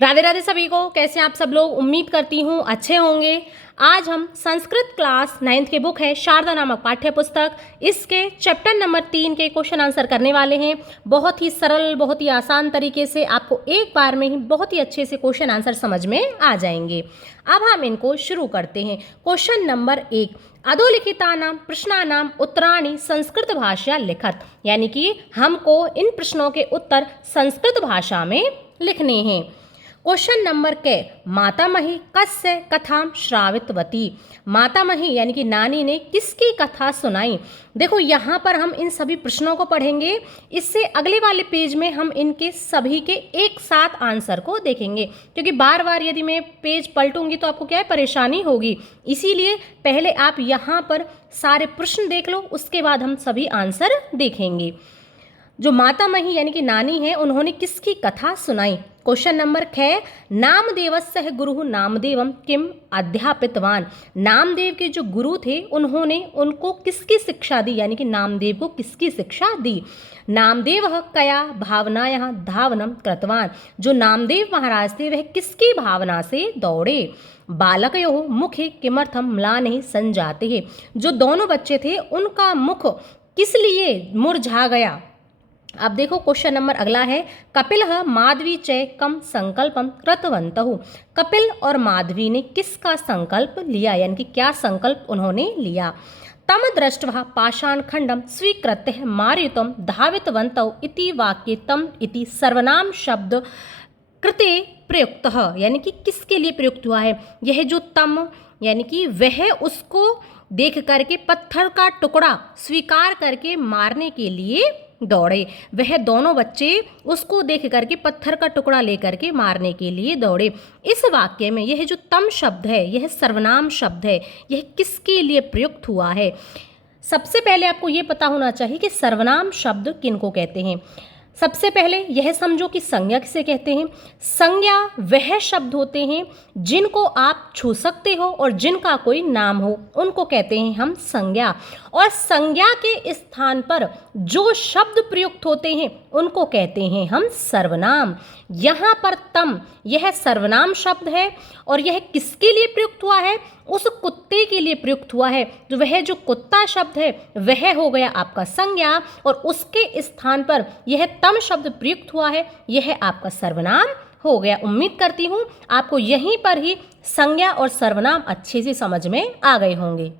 राधे राधे सभी को। कैसे आप सब लोग? उम्मीद करती हूँ अच्छे होंगे। आज हम संस्कृत क्लास 9th के बुक है शारदा नामक पाठ्य पुस्तक, इसके चैप्टर नंबर 3 के क्वेश्चन आंसर करने वाले हैं। बहुत ही सरल, बहुत ही आसान तरीके से आपको एक बार में ही बहुत ही अच्छे से क्वेश्चन आंसर समझ में आ जाएंगे। अब हम इनको शुरू करते हैं। क्वेश्चन नंबर 1, अधोलिखितानां प्रश्नानां उत्तराणि संस्कृत भाषा लिखत, यानी कि हमको इन प्रश्नों के उत्तर संस्कृत भाषा में लिखने हैं। क्वेश्चन नंबर के, मातामही कस्य कथां श्रावितवती, मातामही यानी कि नानी ने किसकी कथा सुनाई। देखो यहाँ पर हम इन सभी प्रश्नों को पढ़ेंगे, इससे अगले वाले पेज में हम इनके सभी के एक साथ आंसर को देखेंगे, क्योंकि बार बार यदि मैं पेज पलटूंगी तो आपको क्या है, परेशानी होगी। इसीलिए पहले आप यहाँ पर सारे प्रश्न देख लो, उसके बाद हम सभी आंसर देखेंगे। जो मातामही यानी कि नानी है, उन्होंने किसकी कथा सुनाई। क्वेश्चन नंबर 6, नामदेवस्य गुरु नामदेवम किम अध्यापितवान, नामदेव के जो गुरु थे उन्होंने उनको किसकी शिक्षा दी, यानी कि नामदेव को किसकी शिक्षा दी। नामदेव कया भावनाया धावनम कृतवान, जो नामदेव महाराज थे वह किसकी भावना से दौड़े। बालकयो मुखे किमर्थम म्लाने संजाते हैं, जो दोनों बच्चे थे उनका मुख किस लिए मुरझा गया। अब देखो क्वेश्चन नंबर अगला है, कपिल माधवी चय कम संकल्पम कृतवन्तः, कपिल और माधवी ने किसका संकल्प लिया, यानी कि क्या संकल्प उन्होंने लिया। तम दृष्ट्वा पाषाण खंडम स्वीकृत्य मारयुतम धावितवन्तौ इति वाक्ये तम इति सर्वनाम शब्द कृते प्रयुक्त, यानी कि किसके लिए प्रयुक्त हुआ है। यह जो तम यानी कि वह उसको देख करके पत्थर का टुकड़ा स्वीकार करके मारने के लिए दौड़े। वह दोनों बच्चे उसको देख करके पत्थर का टुकड़ा लेकर के मारने के लिए दौड़े। इस वाक्य में यह जो तम शब्द है, यह सर्वनाम शब्द है, यह किसके लिए प्रयुक्त हुआ है। सबसे पहले आपको यह पता होना चाहिए कि सर्वनाम शब्द किनको कहते हैं। सबसे पहले यह समझो कि संज्ञा किसे कहते हैं। संज्ञा वह शब्द होते हैं जिनको आप छू सकते हो और जिनका कोई नाम हो, उनको कहते हैं हम संज्ञा। और संज्ञा के स्थान पर जो शब्द प्रयुक्त होते हैं उनको कहते हैं हम सर्वनाम। यहाँ पर तम यह सर्वनाम शब्द है और यह किसके लिए प्रयुक्त हुआ है, उस कुत्ते के लिए प्रयुक्त हुआ है। तो वह जो कुत्ता शब्द है वह हो गया आपका संज्ञा, और उसके स्थान पर यह तम शब्द प्रयुक्त हुआ है, यह आपका सर्वनाम हो गया। उम्मीद करती हूँ आपको यहीं पर ही संज्ञा और सर्वनाम अच्छे से समझ में आ गए होंगे।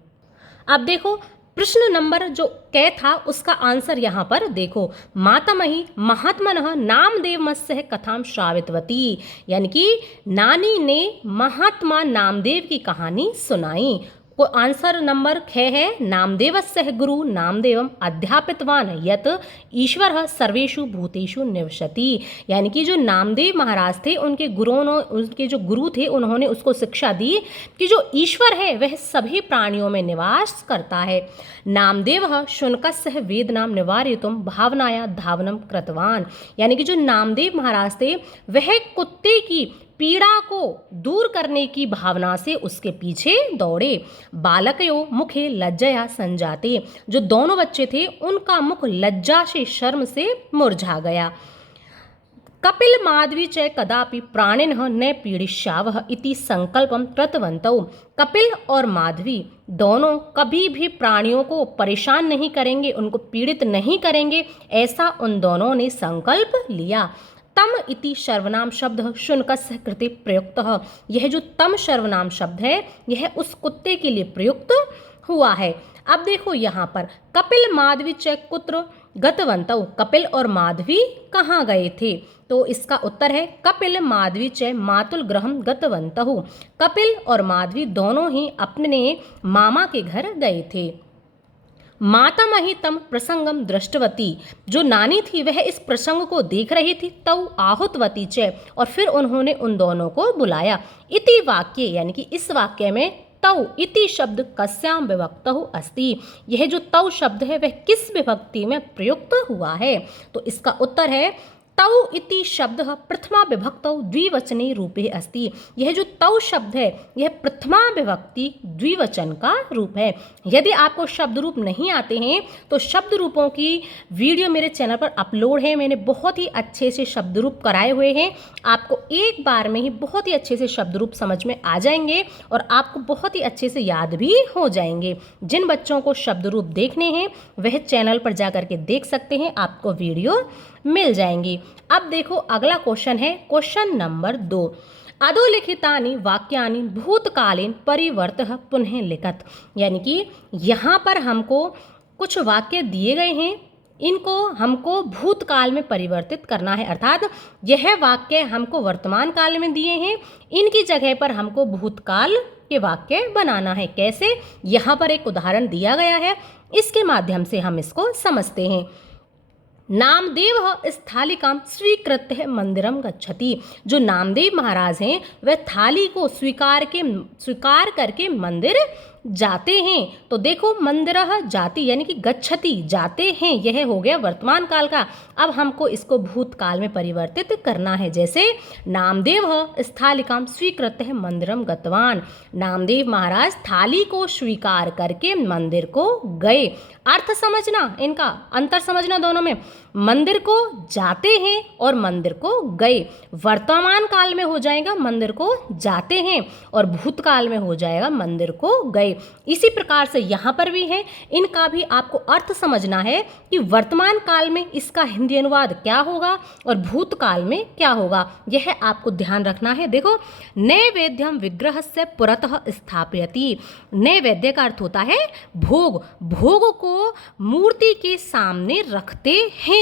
अब देखो प्रश्न नंबर जो कै था उसका आंसर यहाँ पर देखो, मातामही महात्मनः नामदेवमस्य कथां श्रावितवती, यानी कि नानी ने महात्मा नामदेव की कहानी सुनाई। को आंसर नंबर 6 है, नामदेवस्य गुरु नामदेवम अध्यापितवान यत ईश्वर सर्वेषु भूतेषु निवसति, यानी कि जो नामदेव महाराज थे उनके उनके जो गुरु थे उन्होंने उसको शिक्षा दी कि जो ईश्वर है वह सभी प्राणियों में निवास करता है। नामदेव शुनकस्य वेदनाम निवारयितुम भावनाया धावनम कृतवान, यानी कि जो नामदेव महाराज थे वह कुत्ते की पीड़ा को दूर करने की भावना से उसके पीछे दौड़े। बालकयो मुखे लज्जया संजाते, जो दोनों बच्चे थे उनका मुख लज्जा से, शर्म से मुरझा गया। कपिल माधवी च कदापि प्राणिनः न पीड़िष्यावः इति संकल्पम कृतवन्तौ, कपिल और माधवी दोनों कभी भी प्राणियों को परेशान नहीं करेंगे, उनको पीड़ित नहीं करेंगे, ऐसा उन दोनों ने संकल्प लिया। तम इति सर्वनाम शब्द शुनकस्य कृते प्रयुक्तः, यह जो तम सर्वनाम शब्द है यह उस कुत्ते के लिए प्रयुक्त हुआ है। अब देखो यहाँ पर कपिल माधवी च कुत्र गतवन्तौ, कपिल और माधवी कहाँ गए थे, तो इसका उत्तर है कपिल माधवी च मातुल गृहम गतवन्तौ, कपिल और माधवी दोनों ही अपने मामा के घर गए थे। मातामही तम प्रसंगम दृष्टवती, जो नानी थी वह इस प्रसंग को देख रही थी। तौ आहुतवती च, और फिर उन्होंने उन दोनों को बुलाया। इति वाक्य, यानी कि इस वाक्य में तौ इति शब्द कस्याम विभक्तौ अस्ति, यह जो तौ शब्द है वह किस विभक्ति में प्रयुक्त हुआ है, तो इसका उत्तर है तौ इति शब्दः प्रथमा विभक्तौ द्विवचने रूपे अस्ति। यह जो तौ शब्द है यह प्रथमा विभक्ति द्विवचन का रूप है। यदि आपको शब्द रूप नहीं आते हैं तो शब्द रूपों की वीडियो मेरे चैनल पर अपलोड है। मैंने बहुत ही अच्छे से शब्द रूप कराए हुए हैं। आपको एक बार में ही बहुत ही अच्छे से शब्द रूप समझ में आ जाएंगे और आपको बहुत ही अच्छे से याद भी हो जाएंगे। जिन बच्चों को शब्द रूप देखने हैं वह चैनल पर जा करके देख सकते हैं, आपको वीडियो मिल जाएंगी। अब देखो अगला क्वेश्चन है क्वेश्चन नंबर 2। अधोलिखितानि वाक्यानि भूतकालीन परिवर्तः पुनः लिखत। यानी कि यहाँ पर हमको कुछ वाक्य दिए गए हैं, इनको हमको भूतकाल में परिवर्तित करना है। अर्थात यह वाक्य हमको वर्तमान काल में दिए हैं, इनकी जगह पर हमको भूतकाल के वाक्य बनाना है। कैसे? यहाँ पर एक उदाहरण दिया गया है, इसके माध्यम से हम इसको समझते हैं। नामदेव स्थालिकां स्वीकृत्य मंदिरम गच्छति। जो नामदेव महाराज हैं वह थाली को स्वीकार करके मंदिर जाते हैं। तो देखो मंदिरः जाति यानी कि गच्छति जाते हैं, यह हो गया वर्तमान काल का। अब हमको इसको भूतकाल में परिवर्तित करना है। जैसे नामदेव स्थालिकां स्वीकृत्य मंदिरम गतवान। नामदेव महाराज थाली को स्वीकार करके मंदिर को गए। अर्थ समझना, इनका अंतर समझना दोनों में। मंदिर को जाते हैं और मंदिर को गए। वर्तमान काल में हो जाएगा मंदिर को जाते हैं और भूतकाल में हो जाएगा मंदिर को गए। इसी प्रकार से यहाँ पर भी है, इनका भी आपको अर्थ समझना है कि वर्तमान काल में इसका हिंदी अनुवाद क्या होगा और भूतकाल में क्या होगा, यह आपको ध्यान रखना है। देखो, नैवेद्यम विग्रहस्य पुरतः स्थापयति। नैवेद्य का अर्थ होता है भोग। भोग को मूर्ति के सामने रखते हैं।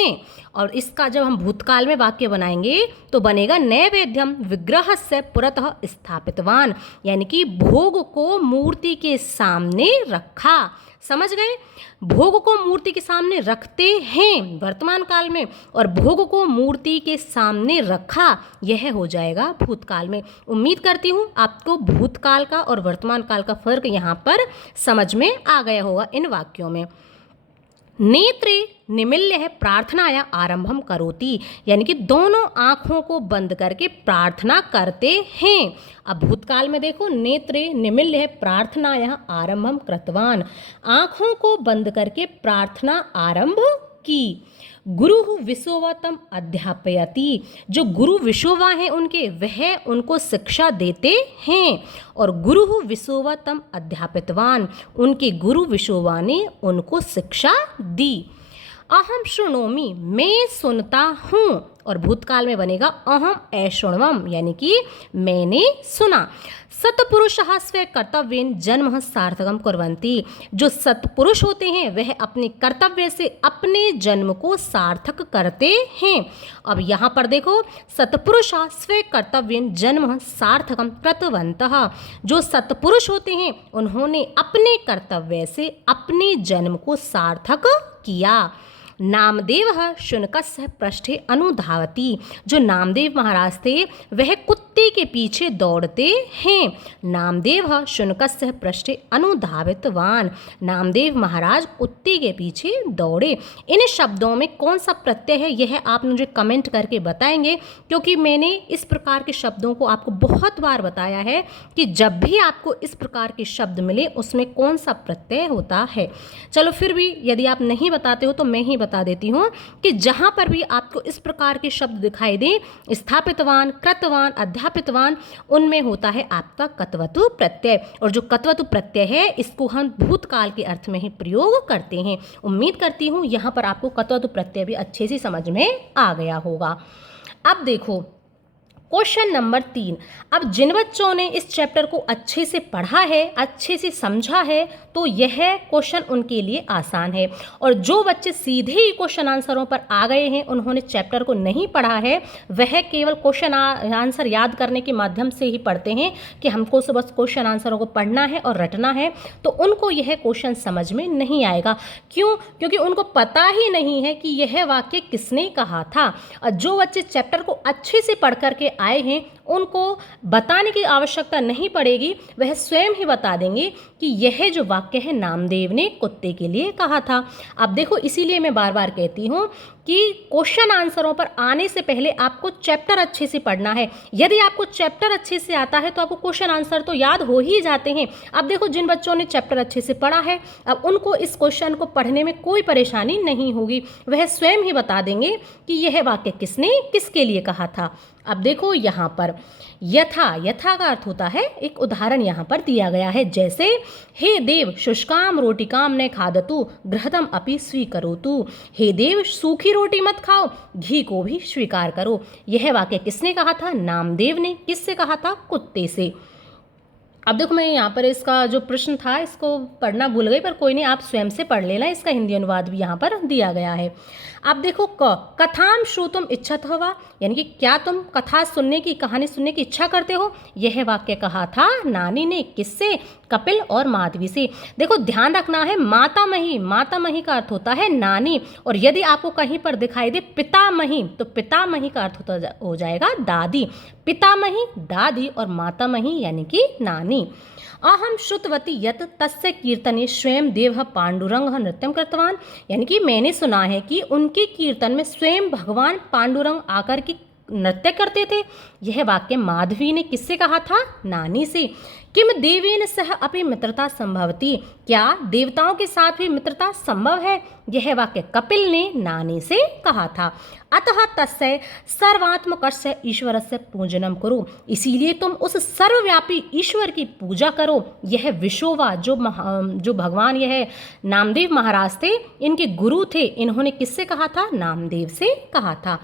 और इसका जब हम भूतकाल में वाक्य बनाएंगे तो बनेगा नैवेद्यम विग्रहस्य पुरतः स्थापितवान। यानी कि भोग को मूर्ति के सामने रखा। समझ गए? भोग को मूर्ति के सामने रखते हैं वर्तमान काल में और भोग को मूर्ति के सामने रखा, यह हो जाएगा भूतकाल में। उम्मीद करती हूँ आपको भूतकाल का और वर्तमान काल का फर्क यहाँ पर समझ में आ गया होगा इन वाक्यों में। नेत्रे निमील्य प्रार्थनाया आरंभम करोति। यानी कि दोनों आँखों को बंद करके प्रार्थना करते हैं। अब भूतकाल में देखो, नेत्रे निमील्य प्रार्थनाया आरंभम कृतवान। आँखों को बंद करके प्रार्थना आरंभ की। गुरु विश्ववतम अध्यापयति। जो गुरु विश्ववा हैं उनके, वह उनको शिक्षा देते हैं। और गुरु विश्ववतम अध्यापितवान, उनके गुरु विश्ववा ने उनको शिक्षा दी। अहम शृणोमि, मैं सुनता हूँ। और भूतकाल में बनेगा अहम ऐशृण्वम, यानी कि मैंने सुना। सत्पुरुषः स्व कर्तव्येन जन्म सार्थकम कुर्वन्ति। जो सत्पुरुष होते हैं वह अपने कर्तव्य से अपने जन्म को सार्थक करते हैं। अब यहाँ पर देखो, सत्पुरुषः स्व कर्तव्येन जन्म सार्थकम कृतवन्तः। जो सत्पुरुष होते हैं उन्होंने अपने कर्तव्य से अपने जन्म को सार्थक किया। नामदेव शुनकस्य पृष्ठे अनुधावति। जो नामदेव महाराज थे वह कुत्ते के पीछे दौड़ते हैं। नामदेव शुनकस्य पृष्ठे अनुधावितवान। नामदेव महाराज कुत्ते के पीछे दौड़े। इन शब्दों में कौन सा प्रत्यय है यह आप मुझे कमेंट करके बताएंगे, क्योंकि मैंने इस प्रकार के शब्दों को आपको बहुत बार बताया है कि जब भी आपको इस प्रकार के शब्द मिले उसमें कौन सा प्रत्यय होता है। चलो फिर भी यदि आप नहीं बताते हो तो मैं ही बता देती हूँ कि जहाँ पर भी आपको इस प्रकार के शब्द दिखाई दें, स्थापितवान, कृतवान, अध्यापितवान, उनमें होता है आपका कत्वतु प्रत्यय। और जो कत्वतु प्रत्यय है इसको हम भूतकाल के अर्थ में ही प्रयोग करते हैं। उम्मीद करती हूँ यहाँ पर आपको कत्वतु प्रत्यय भी अच्छे से समझ में आ गया होगा। अब देखो क्वेश्चन नंबर 3। अब जिन बच्चों ने इस चैप्टर को अच्छे से पढ़ा है, अच्छे से समझा है, तो यह क्वेश्चन उनके लिए आसान है। और जो बच्चे सीधे ही क्वेश्चन आंसरों पर आ गए हैं, उन्होंने चैप्टर को नहीं पढ़ा है, वह केवल क्वेश्चन आंसर याद करने के माध्यम से ही पढ़ते हैं कि हमको तो बस क्वेश्चन आंसरों को पढ़ना है और रटना है, तो उनको यह क्वेश्चन समझ में नहीं आएगा। क्यों? क्योंकि उनको पता ही नहीं है कि यह वाक्य किसने कहा था। और जो बच्चे चैप्टर को अच्छे से पढ़ करके आए हैं उनको बताने की आवश्यकता नहीं पड़ेगी, वह स्वयं ही बता देंगे कि यह जो वाक्य है नामदेव ने कुत्ते के लिए कहा था। अब देखो, इसीलिए मैं बार बार कहती हूँ कि कि क्वेश्चन आंसरों पर आने से पहले आपको चैप्टर अच्छे से पढ़ना है। यदि आपको चैप्टर अच्छे से आता है तो आपको क्वेश्चन आंसर तो याद हो ही जाते हैं। अब देखो, जिन बच्चों ने चैप्टर अच्छे से पढ़ा है अब उनको इस क्वेश्चन को पढ़ने में कोई परेशानी नहीं होगी, वह स्वयं ही बता देंगे कि यह वाक्य किसने किसके लिए कहा था। अब देखो यहाँ पर यथा का अर्थ होता है, एक उदाहरण यहाँ पर दिया गया है, जैसे हे देव शुष्काम रोटिकाम न खादतु घृतम अपि स्वीकरोतु। हे देव सूखी रोटी मत खाओ, घी को भी स्वीकार करो। यह वाक्य किसने कहा था? नामदेव ने। किससे कहा था? कुत्ते से। अब देखो, मैं यहाँ पर इसका जो प्रश्न था इसको पढ़ना भूल गई, पर कोई नहीं, आप स्वयं से पढ़ लेना, इसका हिंदी अनुवाद भी यहाँ पर दिया गया है। अब देखो, कथाम श्रोतुम इच्छत वा, यानी कि क्या तुम कथा सुनने की, कहानी सुनने की इच्छा करते हो। यह वाक्य कहा था नानी ने। किससे? कपिल और माधवी से। देखो, ध्यान रखना है, मातामही का अर्थ होता है नानी, और यदि आपको कहीं पर दिखाई दे पितामही तो पितामही का अर्थ हो जाएगा दादी। पितामही दादी और मातामही यानी कि नानी। अहम श्रुतवती यत तस्य कीर्तने स्वयं देव पांडुरंग नृत्यम कृतवान, यानी कि मैंने सुना है कि उनके कीर्तन में स्वयं भगवान पांडुरंग आकर के नृत्य करते थे। यह वाक्य माधवी ने किससे कहा था? नानी से। किम देवेन सह अपनी मित्रता संभवती, क्या देवताओं के साथ भी मित्रता संभव है। यह वाक्य कपिल ने नानी से कहा था। अतः तस्य सर्वात्मकस्य ईश्वरस्य पूजनम करो, इसीलिए तुम उस सर्वव्यापी ईश्वर की पूजा करो। यह विशोवा जो भगवान, यह नामदेव महाराज थे, इनके गुरु थे, इन्होंने किससे कहा था? नामदेव से कहा था।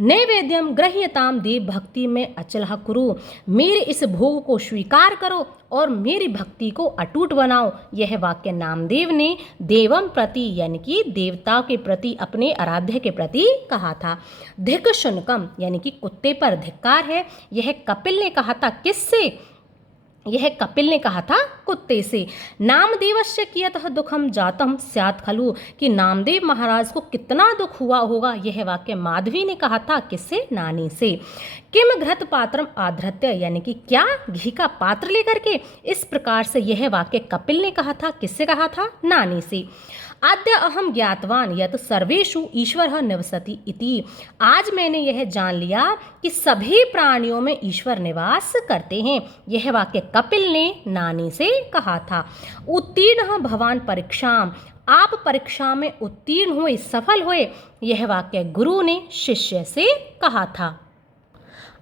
नैवेद्यम गृह्यताम देव भक्ति में अचल कुरु, मेरे इस भोग को स्वीकार करो और मेरी भक्ति को अटूट बनाओ। यह वाक्य नामदेव ने देवम प्रति यानी कि देवता के प्रति, अपने आराध्य के प्रति कहा था। धिक शुनकम यानी कि कुत्ते पर धिक्कार है, यह कपिल ने कहा था। किससे? यह कपिल ने कहा था कुत्ते से। नामदेवस्य कियतः दुखम जातम स्यात् खलु, कि नामदेव महाराज को कितना दुख हुआ होगा। यह वाक्य माधवी ने कहा था। किससे? नानी से। किम घृत पात्रम आधृत्य, यानी कि क्या घी का पात्र लेकर के, इस प्रकार से यह वाक्य कपिल ने कहा था। किससे कहा था? नानी से। अद्य अहम ज्ञातवान यत सर्वेषु ईश्वरः निवसति इति, आज मैंने यह जान लिया कि सभी प्राणियों में ईश्वर निवास करते हैं। यह वाक्य कपिल ने नानी से कहा था। उत्तीर्ण भवान परीक्षाम, आप परीक्षा में उत्तीर्ण हुए, सफल हुए। यह वाक्य गुरु ने शिष्य से कहा था।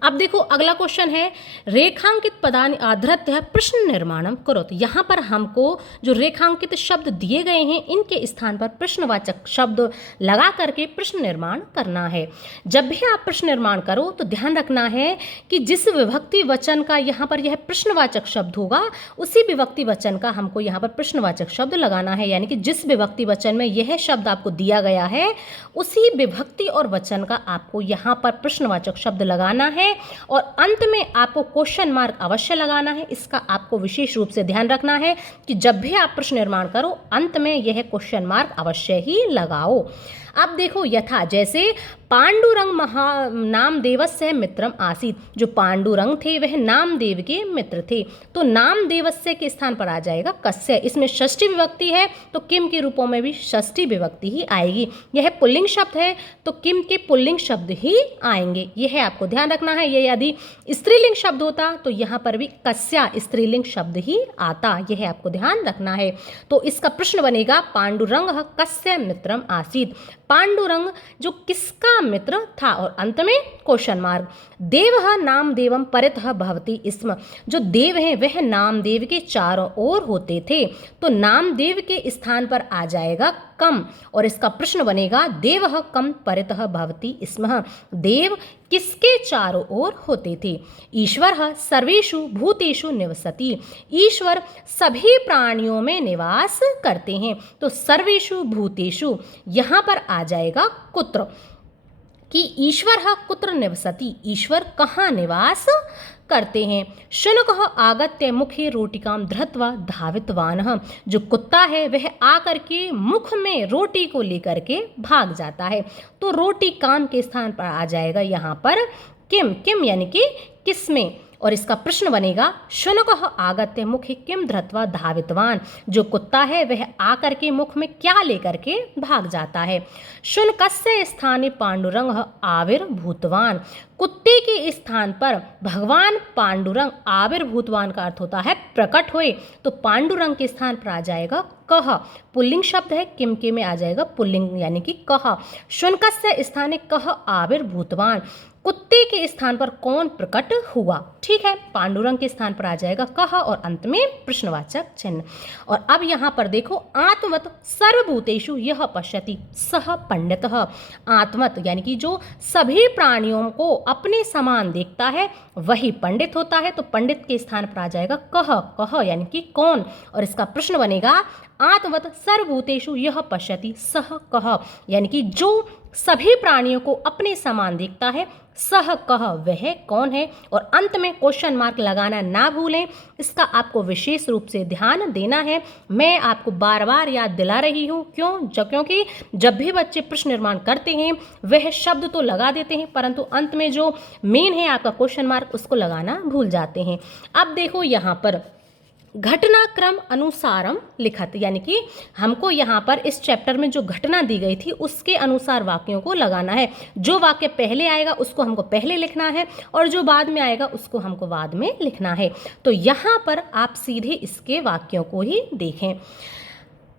अब देखो, अगला क्वेश्चन है, रेखांकित पदानि आधृत्य प्रश्न निर्माणम करो। तो यहाँ पर हमको जो रेखांकित शब्द दिए गए हैं इनके स्थान पर प्रश्नवाचक शब्द लगा करके प्रश्न निर्माण करना है। जब भी आप प्रश्न निर्माण करो तो ध्यान रखना है कि जिस विभक्ति वचन का यहाँ पर यह प्रश्नवाचक शब्द होगा, उसी विभक्ति वचन का हमको यहाँ पर प्रश्नवाचक शब्द लगाना है। यानी कि जिस विभक्ति वचन में यह शब्द आपको दिया गया है, उसी विभक्ति और वचन का आपको यहाँ पर प्रश्नवाचक शब्द लगाना है, और अंत में आपको क्वेश्चन मार्क अवश्य लगाना है। इसका आपको विशेष रूप से ध्यान रखना है कि जब भी आप प्रश्न निर्माण करो अंत में यह क्वेश्चन मार्क अवश्य ही लगाओ। अब देखो, यथा जैसे पांडुरंग नामदेवस्य मित्रम आसीत, जो पांडुरंग थे वह नामदेव के मित्र थे, तो नामदेवस्य के स्थान पर आ जाएगा कस्य। इसमें षष्ठी विभक्ति है तो किम के रूपों में भी षष्ठी विभक्ति ही आएगी। यह पुल्लिंग शब्द है तो किम के पुल्लिंग शब्द ही आएंगे। यह आपको ध्यान रखना है। यह यदि स्त्रीलिंग शब्द होता तो यहाँ पर भी कस्या स्त्रीलिंग शब्द ही आता। यह आपको ध्यान रखना है। तो इसका प्रश्न बनेगा पांडुरंग कस्य मित्रम आसीत, पांडुरंग जो किसका मित्र था, और अंत में क्वेश्चन मार्क। देवः नामदेवम परितः भवति स्म, जो देव हैं वह नामदेव के चारों ओर होते थे, तो नामदेव के स्थान पर आ जाएगा कम, और इसका प्रश्न बनेगा देवः कम परितः भवति स्म, देव किसके चारों ओर होते थे। ईश्वरः सर्वेषु भूतेषु निवसति, ईश्वर सभी प्राणियों में निवास करते हैं, तो सर्वेषु भूतेषु यहाँ पर आ जाएगा कुत्र, कि ईश्वर कुत्र निवसति, ईश्वर कहाँ निवास करते हैं। शुनकः आगत्य मुखे रोटिकाम धृत्वा धावितवानः, जो कुत्ता है वह आकर के मुख में रोटी को लेकर के भाग जाता है, तो रोटी काम के स्थान पर आ जाएगा यहाँ पर किम। किम यानी कि किसमें, और इसका प्रश्न बनेगा शुनकः आगत्य मुखे किम धृत्वा धावितवान। जो कुत्ता है वह आकर के मुख में क्या लेकर के भाग जाता है। शुनकस्य स्थाने पांडुरंग आविर्भूतवान। कुत्ते के स्थान पर भगवान पांडुरंग आविर्भूतवान का अर्थ होता है प्रकट हुए, तो पांडुरंग के स्थान पर आ जाएगा कह। पुल्लिंग शब्द है, किम के में आ जाएगा पुल्लिंग यानी कि कह। शुनकस्य स्थाने कह आविर्भूतवान। कुत्ते के स्थान पर कौन प्रकट हुआ। ठीक है, पांडुरंग के स्थान पर आ जाएगा कह और अंत में प्रश्नवाचक चिन्ह। और अब यहाँ पर देखो आत्मवत सर्वभूतेषु यह पश्यति सह पंडितः। आत्मवत यानी कि जो सभी प्राणियों को अपने समान देखता है वही पंडित होता है, तो पंडित के स्थान पर आ जाएगा कह। कह यानी कि कौन, और इसका प्रश्न बनेगा आत्मवत सर्वभूतेषु यह पश्यति सह कह, यानी कि जो सभी प्राणियों को अपने समान देखता है सह कह वह कौन है। और अंत में क्वेश्चन मार्क लगाना ना भूलें, इसका आपको विशेष रूप से ध्यान देना है। मैं आपको बार बार याद दिला रही हूँ, क्योंकि जब भी बच्चे प्रश्न निर्माण करते हैं वह शब्द तो लगा देते हैं परंतु अंत में जो मेन है आपका क्वेश्चन मार्क उसको लगाना भूल जाते हैं। अब देखो यहाँ पर घटनाक्रम अनुसारम लिखत, यानी कि हमको यहाँ पर इस चैप्टर में जो घटना दी गई थी उसके अनुसार वाक्यों को लगाना है। जो वाक्य पहले आएगा उसको हमको पहले लिखना है और जो बाद में आएगा उसको हमको बाद में लिखना है। तो यहाँ पर आप सीधे इसके वाक्यों को ही देखें।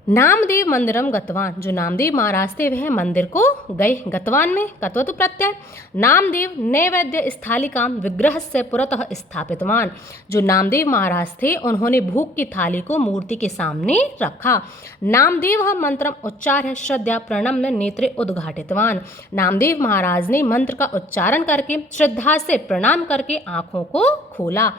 नामदेव मंदिरम गतवान। जो नामदेव महाराज थे वह मंदिर को गए। गतवान में कत्वतु प्रत्यय। नामदेव नैवेद्य स्थालिकाम विग्रह से पुरतः स्थापितवान। जो नामदेव महाराज थे उन्होंने भूख की थाली को मूर्ति के सामने रखा। नामदेव मंत्रम उच्चार्य श्रद्धा प्रणम्य नेत्रे उद्घाटितवान। नामदेव महाराज ने मंत्र का उच्चारण करके श्रद्धा से प्रणाम करके आंखों को खोला।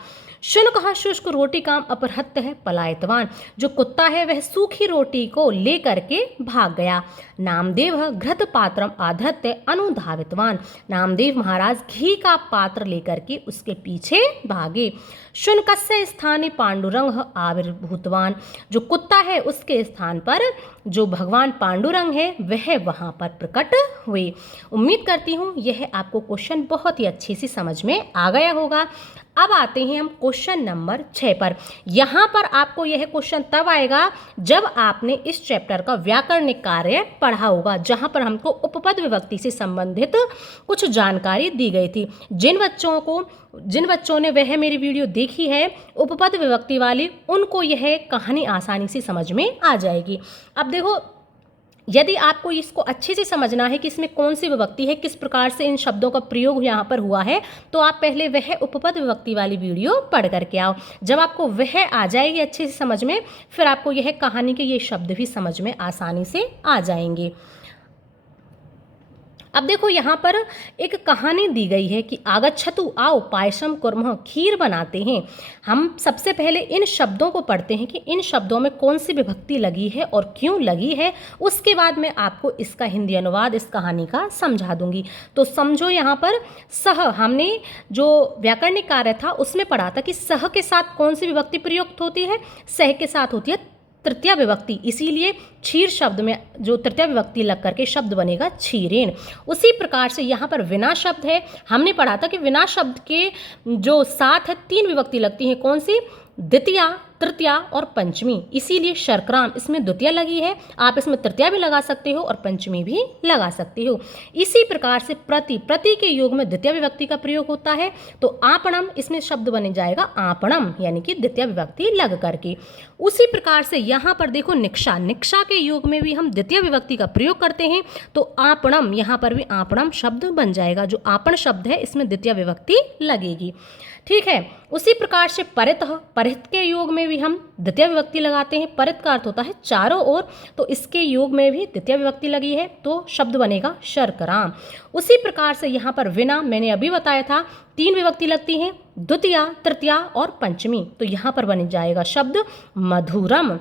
शुनकः शुष्क रोटी काम अपहृत्य है पलायतवान। जो कुत्ता है वह सूखी रोटी को लेकर के भाग गया। नामदेव घृत पात्रम आधृत्य अनुधावितवान। नामदेव महाराज घी का पात्र लेकर के उसके पीछे भागे। शुनकस्य स्थाने पांडुरंग आविर्भूतवान। जो कुत्ता है उसके स्थान पर जो भगवान पांडुरंग है वह वहाँ पर प्रकट हुए। उम्मीद करती हूँ यह आपको क्वेश्चन बहुत ही अच्छे से समझ में आ गया होगा। अब आते हैं हम क्वेश्चन नंबर 6 पर। यहाँ पर आपको यह क्वेश्चन तब आएगा जब आपने इस चैप्टर का व्याकरणिक कार्य पढ़ा होगा, जहाँ पर हमको उपपद विभक्ति से संबंधित कुछ जानकारी दी गई थी। जिन बच्चों ने वह मेरी वीडियो देखी है उपपद विभक्ति वाली, उनको यह कहानी आसानी से समझ में आ जाएगी। अब देखो, यदि आपको इसको अच्छे से समझना है कि इसमें कौन सी विभक्ति है, किस प्रकार से इन शब्दों का प्रयोग यहाँ पर हुआ है, तो आप पहले वह उपपद विभक्ति वाली वीडियो पढ़ करके आओ। जब आपको वह आ जाएगी अच्छे से समझ में, फिर आपको यह कहानी के ये शब्द भी समझ में आसानी से आ जाएंगे। अब देखो यहाँ पर एक कहानी दी गई है कि आगच्छतु आओ पायसम कुर्मः, खीर बनाते हैं। हम सबसे पहले इन शब्दों को पढ़ते हैं कि इन शब्दों में कौन सी विभक्ति लगी है और क्यों लगी है। उसके बाद मैं आपको इसका हिंदी अनुवाद इस कहानी का समझा दूंगी। तो समझो यहाँ पर सह, हमने जो व्याकरणिक कार्य था उसमें पढ़ा था कि सह के साथ कौन सी विभक्ति प्रयुक्त होती है, सह के साथ होती है तृतीया विभक्ति। इसीलिए क्षीर शब्द में जो तृतीया विभक्ति लग करके शब्द बनेगा क्षीरेण। उसी प्रकार से यहाँ पर विना शब्द है। हमने पढ़ा था कि विना शब्द के जो साथ है 3 विभक्ति लगती हैं। कौन सी? द्वितीया, तृतीया और पंचमी। इसीलिए शर्कराम इसमें द्वितीया लगी है। आप इसमें तृतीया भी लगा सकते हो और पंचमी भी लगा सकते हो। इसी प्रकार से प्रति के योग में द्वितीय विभक्ति का प्रयोग होता है। तो आपणम, इसमें शब्द बन जाएगा आपणम, यानी कि द्वितीय विभक्ति लग करके। उसी प्रकार से यहाँ पर देखो निक्षा के योग में भी हम द्वितीय विभक्ति का प्रयोग करते हैं। तो आपणम, यहाँ पर भी आपणम शब्द बन जाएगा। जो आपण शब्द है इसमें द्वितीय विभक्ति लगेगी। ठीक है। उसी प्रकार से परित के योग में भी हम द्वितीय विभक्ति लगाते हैं। परित का अर्थ होता है चारों ओर, तो इसके योग में भी द्वितीय विभक्ति लगी है तो शब्द बनेगा शर्कराम। उसी प्रकार से यहाँ पर विना, मैंने अभी बताया था 3 विभक्ति लगती हैं, द्वितीया, तृतीया और पंचमी। तो यहाँ पर बन जाएगा शब्द मधुरम।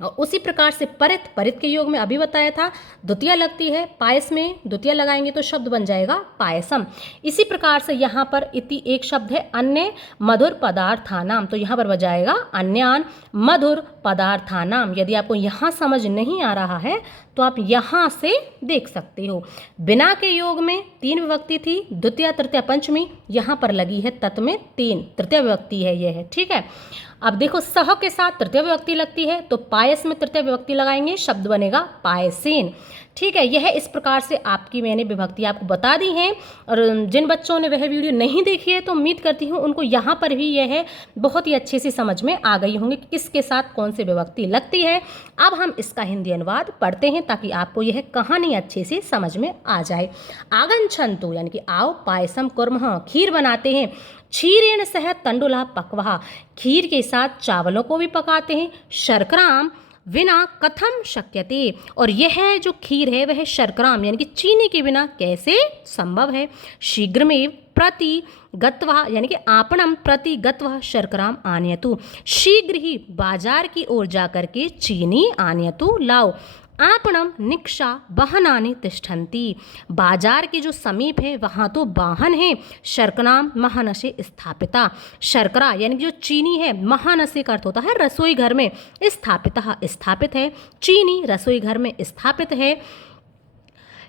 और उसी प्रकार से परित के योग में अभी बताया था द्वितीया लगती है, पायस में द्वितीया लगाएंगे तो शब्द बन जाएगा पायसम। इसी प्रकार से यहाँ पर इति एक शब्द है अन्य मधुर पदार्थानाम, तो यहाँ पर बजाएगा अन्यान मधुर पदार्थानाम। यदि आपको यहाँ समझ नहीं आ रहा है तो आप यहाँ से देख सकते हो। बिना के योग में 3 विभक्ति थी, द्वितीय तृतीय पंचमी, यहाँ पर लगी है तत् में 3, तृतीय विभक्ति है यह है, ठीक है। अब देखो सह के साथ तृतीय विभक्ति लगती है तो पायस में तृतीय विभक्ति लगाएंगे, शब्द बनेगा पायसेन, ठीक है। यह इस प्रकार से आपकी मैंने विभक्ति आपको बता दी है। और जिन बच्चों ने वह वीडियो नहीं देखी है तो उम्मीद करती हूँ उनको यहाँ पर भी यह बहुत ही अच्छे से समझ में आ गई होंगी कि किसके साथ कौन सी विभक्ति लगती है। अब हम इसका हिंदी अनुवाद पढ़ते हैं ताकि आपको यह कहानी अच्छे से समझ में आ जाए। आगच्छन्तु यानी कि आओ, पायसम कुर्मः खीर बनाते हैं, क्षीरेण सह तंडुला पक्वः खीर के साथ चावलों को भी पकाते हैं, शर्कराम विना कथम शक्यते और यह जो खीर है वह शर्कराम यानी कि चीनी के बिना कैसे संभव है। शीघ्रमेव प्रति गत्वा यानी कि आपणम प्रति गत्वा शर्कराम आनयतु शीघ्र ही बाजार की ओर जाकर के चीनी आनयतु लाओ। आपणम निक्षा वाहनानि तिष्ठन्ति बाजार के जो समीप है वहाँ तो वाहन है। शर्कराम महानसे स्थापिता शर्करा यानी कि जो चीनी है, महानसे का अर्थ होता है रसोई घर में, स्थापिता स्थापित है, चीनी रसोई घर में स्थापित है।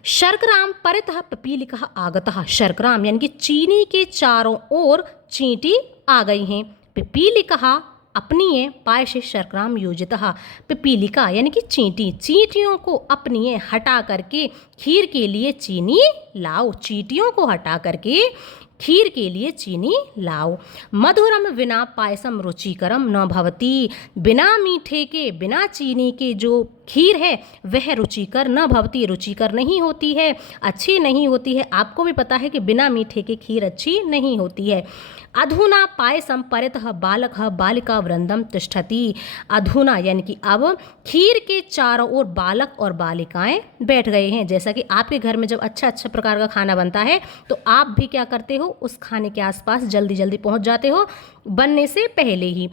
शर्कराम परितः पिपीलिका आगतः शर्कराम यानी कि चीनी के चारों ओर चींटी आ गई हैं। पिपीलिका अपनीय पायसे शर्कराम योजितः पिपीलिका यानी कि चींटी, चींटियों को अपनीय हटा करके खीर के लिए चीनी लाओ, चींटियों को हटा करके खीर के लिए चीनी लाओ। मधुरम विना पायसम रुचिकरम न भवती बिना मीठे के, बिना चीनी के जो खीर है वह रुचिकर न भवती रुचिकर नहीं होती है, अच्छी नहीं होती है। आपको भी पता है कि बिना मीठे के खीर अच्छी नहीं होती है। अधुना पायसम परितः बालकः बालिका वृंदम तिष्ठति अधुना यानी कि अब खीर के चारों ओर बालक और बालिकाएं बैठ गए हैं। जैसा कि आपके घर में जब अच्छा अच्छा प्रकार का खाना बनता है तो आप भी क्या करते हो, उस खाने के आसपास जल्दी जल्दी पहुंच जाते हो बनने से पहले ही।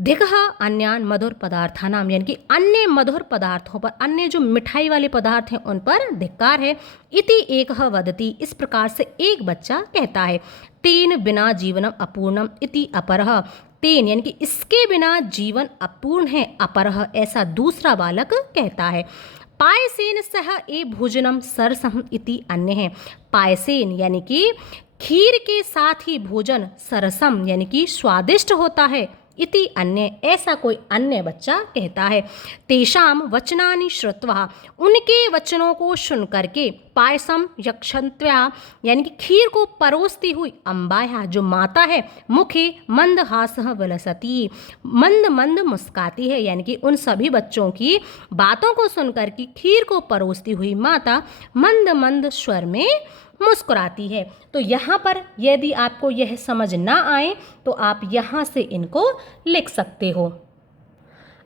धिकः अन्यान मधुर पदार्थानाम यानी कि अन्य मधुर पदार्थों पर, अन्य जो मिठाई वाले पदार्थ हैं उन पर धिक्कार है। इति एकः वदति इस प्रकार से एक बच्चा कहता है। तेन बिना जीवनम अपूर्णम इति अपरः तेन यानी कि इसके बिना जीवन अपूर्ण है, अपरः ऐसा दूसरा बालक कहता है। पायसेन सह ए भोजनम सरसम इति अन्य है। पायसेन यानी कि खीर के साथ ही भोजन सरसम यानी कि स्वादिष्ट होता है, इति अन्य ऐसा कोई अन्य बच्चा कहता है। तेषाम वचनानि श्रुत्वा उनके वचनों को सुन करके पायसम यक्षंत्या यानी कि खीर को परोसती हुई अम्बाया जो माता है, मुखे मंद हासः विलसती मंद मंद मुस्काती है, यानी कि उन सभी बच्चों की बातों को सुनकर के खीर को परोसती हुई माता मंद मंद स्वर में मुस्कुराती है। तो यहाँ पर यदि आपको यह समझ ना आए तो आप यहाँ से इनको लिख सकते हो।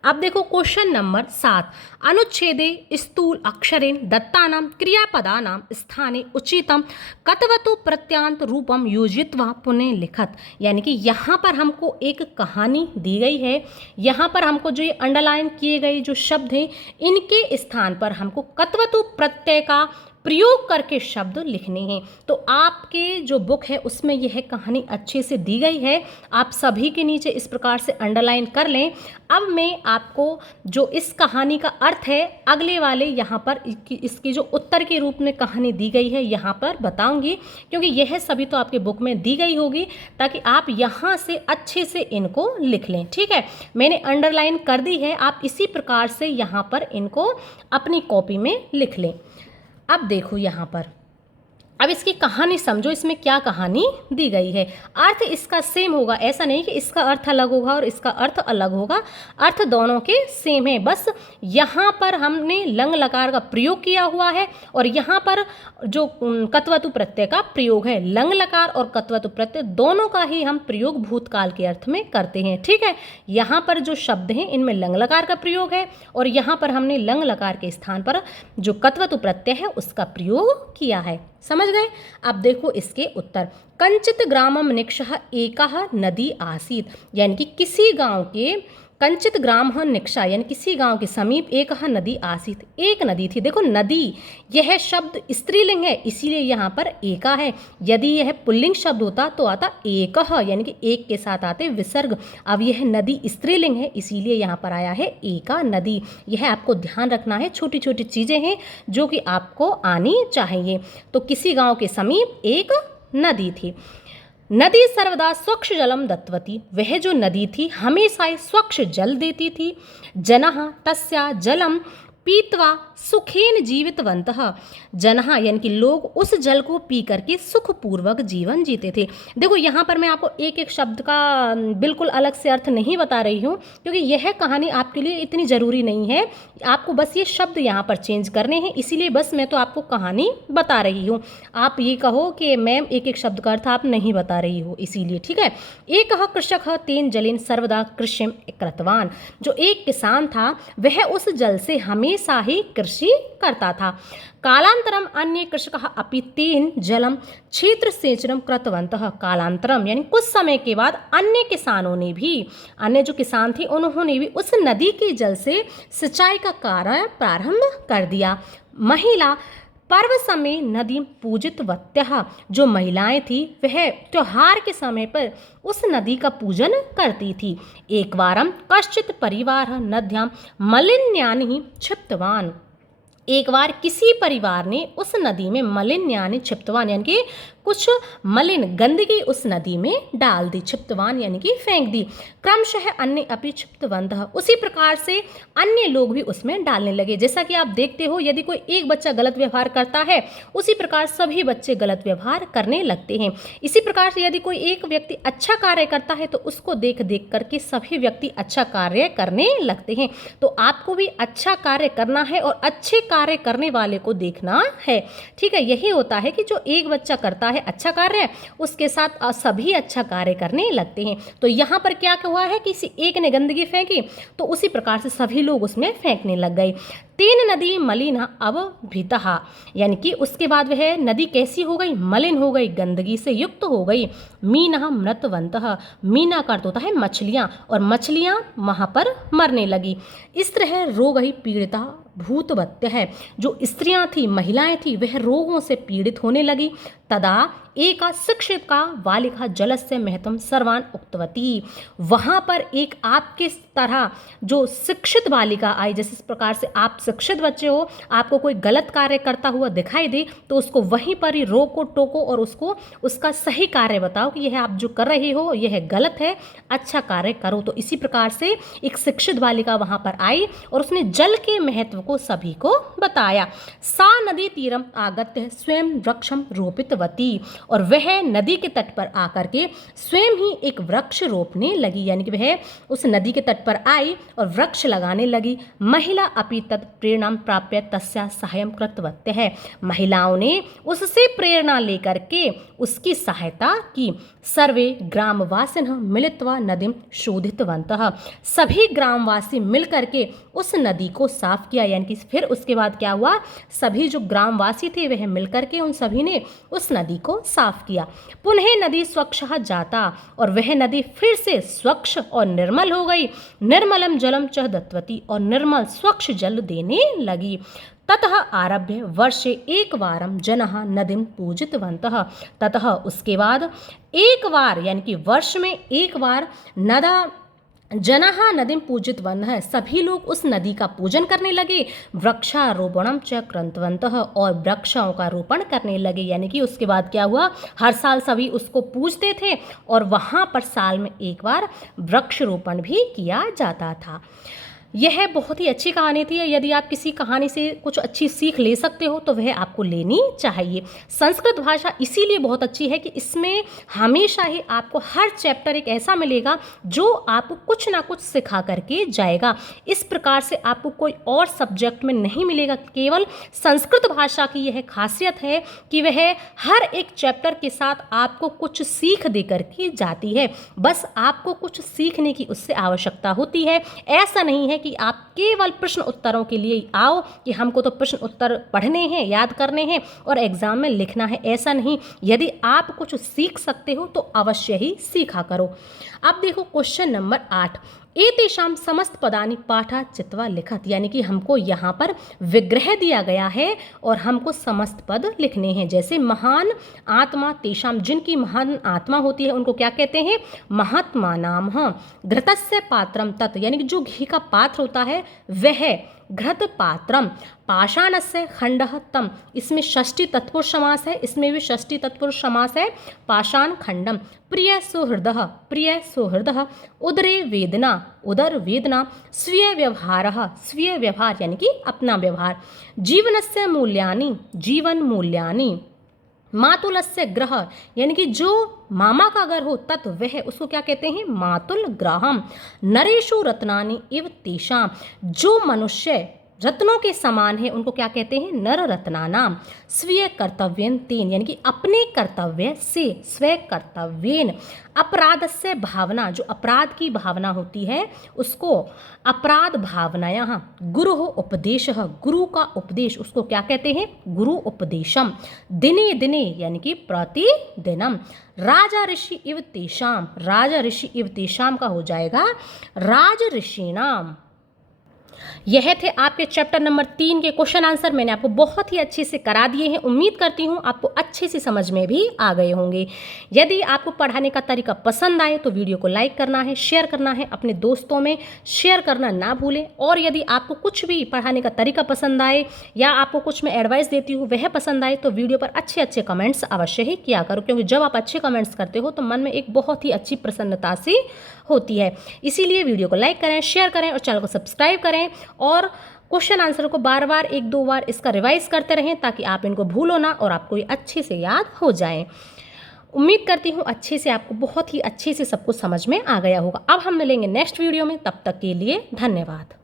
अब देखो क्वेश्चन नंबर 7, अनुच्छेदे स्थूल अक्षरेण दत्तानां क्रियापदानां स्थाने उचितम कतवतु प्रत्यांत रूपम योजित्वा पुनः लिखत। यानी कि यहाँ पर हमको एक कहानी दी गई है, यहाँ पर हमको जो ये अंडरलाइन किए गए जो शब्द हैं इनके स्थान पर हमको कतवतु प्रत्यय का प्रयोग करके शब्द लिखने हैं। तो आपके जो बुक है उसमें यह कहानी अच्छे से दी गई है, आप सभी के नीचे इस प्रकार से अंडरलाइन कर लें। अब मैं आपको जो इस कहानी का अर्थ है अगले वाले यहाँ पर इसकी जो उत्तर के रूप में कहानी दी गई है यहाँ पर बताऊंगी, क्योंकि यह सभी तो आपके बुक में दी गई होगी ताकि आप यहाँ से अच्छे से इनको लिख लें। ठीक है, मैंने अंडरलाइन कर दी है, आप इसी प्रकार से यहाँ पर इनको अपनी कॉपी में लिख लें। अब देखो यहाँ पर, अब इसकी कहानी समझो, इसमें क्या कहानी दी गई है। अर्थ इसका सेम होगा, ऐसा नहीं कि इसका अर्थ अलग होगा और इसका अर्थ अलग होगा, अर्थ दोनों के सेम है। बस यहाँ पर हमने लंग लकार का प्रयोग किया हुआ है और यहाँ पर जो कत्वतु प्रत्यय का प्रयोग है, लंग लकार और कत्वतु प्रत्यय दोनों का ही हम प्रयोग भूतकाल के अर्थ में करते हैं। ठीक है, यहाँ पर जो शब्द हैं इनमें लंग लकार का प्रयोग है और यहाँ पर हमने लंग लकार के स्थान पर जो कत्वतु प्रत्यय है उसका प्रयोग किया है। समझ गए। अब देखो इसके उत्तर। कंचित ग्रामम निक्षः एकः नदी आसीत, यानी कि किसी गांव के कंचित ग्राम निक्षा यानी किसी गांव के समीप एक नदी आसीत, एक नदी थी। देखो नदी यह शब्द स्त्रीलिंग है इसीलिए यहाँ पर एका है। यदि यह पुल्लिंग शब्द होता तो आता एक यानी कि एक के साथ आते विसर्ग। अब यह नदी स्त्रीलिंग है इसीलिए यहाँ पर आया है एका नदी। यह आपको ध्यान रखना है, छोटी छोटी चीज़ें हैं जो कि आपको आनी चाहिए। तो किसी गांव के समीप एक नदी थी। नदी सर्वदा स्वच्छ जलम दत्तवती, वह जो नदी थी हमेशा ही स्वच्छ जल देती थी। जनः तस्या जलम पीत्वा सुखेन जीवितवन्तः, जनः यानी कि लोग उस जल को पी करके सुखपूर्वक जीवन जीते थे। देखो यहाँ पर मैं आपको एक एक शब्द का बिल्कुल अलग से अर्थ नहीं बता रही हूँ क्योंकि यह कहानी आपके लिए इतनी ज़रूरी नहीं है। आपको बस ये शब्द यहाँ पर चेंज करने हैं, इसीलिए बस मैं तो आपको कहानी बता रही हूँ। आप ये कहो कि मैम एक एक शब्द का अर्थ आप नहीं बता रही हो, इसीलिए ठीक है। एक कृषक तेन जलेन सर्वदा कृष्यम कृतवान, जो एक किसान था वह उस जल से हमेशा ही कृषि करता था। कालांतरम अन्य कृषकः अपि तेन जलम क्षेत्र सेचनम कृतवन्तः, कालांतरम यानी कुछ समय के बाद अन्य किसानों ने भी, अन्य जो किसान थे उन्होंने भी उस नदी के जल से सिंचाई का कार्य प्रारंभ कर दिया। महिला पर्व समय नदी पूजितवत्यः, जो महिलाएं थी वह त्योहार के समय पर उस नदी का पूजन करती थी। एक वारम कश्चित परिवार नद्यां मलिन्यानि क्षिप्तवान, एक बार किसी परिवार ने उस नदी में मलिन्यानि क्षिप्तवान यानी कि कुछ मलिन गंदगी उस नदी में डाल दी। क्षिप्तवान यानी कि फेंक दी। क्रमशः अन्य अपि क्षिप्तवन्तः, उसी प्रकार से अन्य लोग भी उसमें डालने लगे। जैसा कि आप देखते हो यदि कोई एक बच्चा गलत व्यवहार करता है उसी प्रकार सभी बच्चे गलत व्यवहार करने लगते हैं। इसी प्रकार से यदि कोई एक व्यक्ति अच्छा कार्य करता है तो उसको देख देख करके सभी व्यक्ति अच्छा कार्य करने लगते हैं। तो आपको भी अच्छा कार्य करना है और अच्छे कार्य करने वाले को देखना है, ठीक है। यही होता है कि जो एक बच्चा करता है अच्छा कार्य उसके साथ सभी अच्छा कार्य करने लगते हैं। तो यहाँ पर क्या हुआ है, किसी एक ने गंदगी फेंकी तो उसी प्रकार से सभी लोग उसमें फेंकने लग गए। तीन नदी मलिना अवभृतः, यानी कि उसके बाद वह नदी कैसी हो गई, मलिन हो गई, गंदगी से युक्त हो गई। मीना मृतवन्तः, मीना का अर्थ होता है मछलियाँ, और मछलियाँ वहाँ पर मरने लगी। इस तरह रोग ही पीड़िता भूतवत्य है, जो स्त्रियां थी महिलाएं थी वह रोगों से पीड़ित होने लगी। तदा एका शिक्षित का बालिका जलस्य महत्वम सर्वान उक्तवती, वहाँ पर एक आपके तरह जो शिक्षित बालिका आई, जैसे इस प्रकार से आप शिक्षित बच्चे हो, आपको कोई गलत कार्य करता हुआ दिखाई दे तो उसको वहीं पर ही रोको टोको और उसको उसका सही कार्य बताओ कि यह आप जो कर रहे हो यह गलत है, अच्छा कार्य करो। तो इसी प्रकार से एक शिक्षित बालिका वहाँ पर आई और उसने जल के महत्व को सभी को बताया। सा नदी तीरम आगत्य स्वयं वृक्षम रोपितवती, और वह नदी के तट पर आकर के स्वयं ही एक वृक्ष रोपने लगी, यानी कि वह उस नदी के तट पर आई और वृक्ष लगाने लगी। महिला अपि तत् प्रेरणां प्राप्य तस्या सहायं कृतवत्य है, महिलाओं ने उससे प्रेरणा लेकर के उसकी सहायता की। सर्वे ग्रामवासिनः मिलित्वा नदीं शोधितवन्तः, सभी ग्रामवासी मिलकर के उस नदी को साफ किया, यानी कि फिर उसके बाद क्या हुआ, सभी जो ग्रामवासी थे वह मिलकर के उन सभी ने उस नदी को साफ किया। पुनः नदी स्वच्छ जाता, और वह नदी फिर से स्वच्छ और निर्मल हो गई। निर्मलम जलम च दत्तवती, और निर्मल स्वच्छ जल देने लगी। ततः आरभ्य वर्षे एक वारम जनः नदीं पूजितवन्तः, ततः उसके बाद एक बार यानी कि वर्ष में एक बार नदा जनः नदीं पूजितवन्तः, सभी लोग उस नदी का पूजन करने लगे। वृक्षारोपणम च कृतवन्तः, और वृक्षों का रोपण करने लगे, यानी कि उसके बाद क्या हुआ, हर साल सभी उसको पूजते थे और वहाँ पर साल में एक बार वृक्षारोपण भी किया जाता था। यह बहुत ही अच्छी कहानी थी। यदि आप किसी कहानी से कुछ अच्छी सीख ले सकते हो तो वह आपको लेनी चाहिए। संस्कृत भाषा इसीलिए बहुत अच्छी है कि इसमें हमेशा ही आपको हर चैप्टर एक ऐसा मिलेगा जो आपको कुछ ना कुछ सिखा करके जाएगा। इस प्रकार से आपको कोई और सब्जेक्ट में नहीं मिलेगा। केवल संस्कृत भाषा की यह खासियत है कि वह हर एक चैप्टर के साथ आपको कुछ सीख दे करके जाती है। बस आपको कुछ सीखने की उससे आवश्यकता होती है। ऐसा नहीं है कि आप केवल प्रश्न उत्तरों के लिए आओ कि हमको तो प्रश्न उत्तर पढ़ने हैं, याद करने हैं और एग्जाम में लिखना है, ऐसा नहीं। यदि आप कुछ सीख सकते हो तो अवश्य ही सीखा करो। अब देखो क्वेश्चन नंबर 8, एतेषां समस्त पदानि पाठा चित्वा लिखत, यानी कि हमको यहाँ पर विग्रह दिया गया है और हमको समस्त पद लिखने हैं। जैसे महान आत्मा तेषां, जिनकी महान आत्मा होती है उनको क्या कहते हैं? महात्मा नाम। हाँ, घृतस्य पात्रम तत्, यानी कि जो घी का पात्र होता है वह घृत पात्रम। पाषाणस्य खंडः तम, इसमें षष्ठी तत्पुरुष समास है, इसमें भी षष्ठी तत्पुरुष समास है। पाषाण खंडम। प्रिय सुहृदः, प्रिय सुहृदः। उदरे वेदना, उदर वेदना। स्वीय व्यवहारः, स्वीय व्यवहार यानी कि अपना व्यवहार। जीवनस्य मूल्यानि, जीवन मूल्यानि। मातुलस्य ग्रह, यानी कि जो मामा का घर हो तत् वह, उसको क्या कहते हैं? मातुल ग्रहम। नरेषु रत्नानि इव तेषां, जो मनुष्य रत्नों के समान है उनको क्या कहते हैं? नर रत्नानाम। स्वीय कर्तव्येन तेन, यानी कि अपने कर्तव्य से, स्व कर्तव्येन। अपराधस्य भावना, जो अपराध की भावना होती है उसको अपराध भावनाया। गुरु उपदेशः, गुरु का उपदेश, उसको क्या कहते हैं? गुरु उपदेशम। दिने दिने, यानी कि प्रतिदिनम। राजा ऋषि इव तेषाम, राजा ऋषि इव तेषाम का हो जाएगा राज ऋषिणाम। यह थे आपके चैप्टर नंबर 3 के क्वेश्चन आंसर। मैंने आपको बहुत ही अच्छे से करा दिए हैं। उम्मीद करती हूँ आपको अच्छे से समझ में भी आ गए होंगे। यदि आपको पढ़ाने का तरीका पसंद आए तो वीडियो को लाइक करना है, शेयर करना है, अपने दोस्तों में शेयर करना ना भूलें। और यदि आपको कुछ भी पढ़ाने का तरीका पसंद आए या आपको कुछ मैं एडवाइस देती हूँ वह पसंद आए तो वीडियो पर अच्छे अच्छे कमेंट्स अवश्य ही किया करो, क्योंकि जब आप अच्छे कमेंट्स करते हो तो मन में एक बहुत ही अच्छी प्रसन्नता सी होती है। इसीलिए वीडियो को लाइक करें, शेयर करें और चैनल को सब्सक्राइब करें और क्वेश्चन आंसर को बार बार 1-2 बार इसका रिवाइज करते रहें ताकि आप इनको भूलो ना और आपको ये अच्छे से याद हो जाए। उम्मीद करती हूँ अच्छे से आपको बहुत ही अच्छे से सब कुछ समझ में आ गया होगा। अब हम मिलेंगे नेक्स्ट वीडियो में, तब तक के लिए धन्यवाद।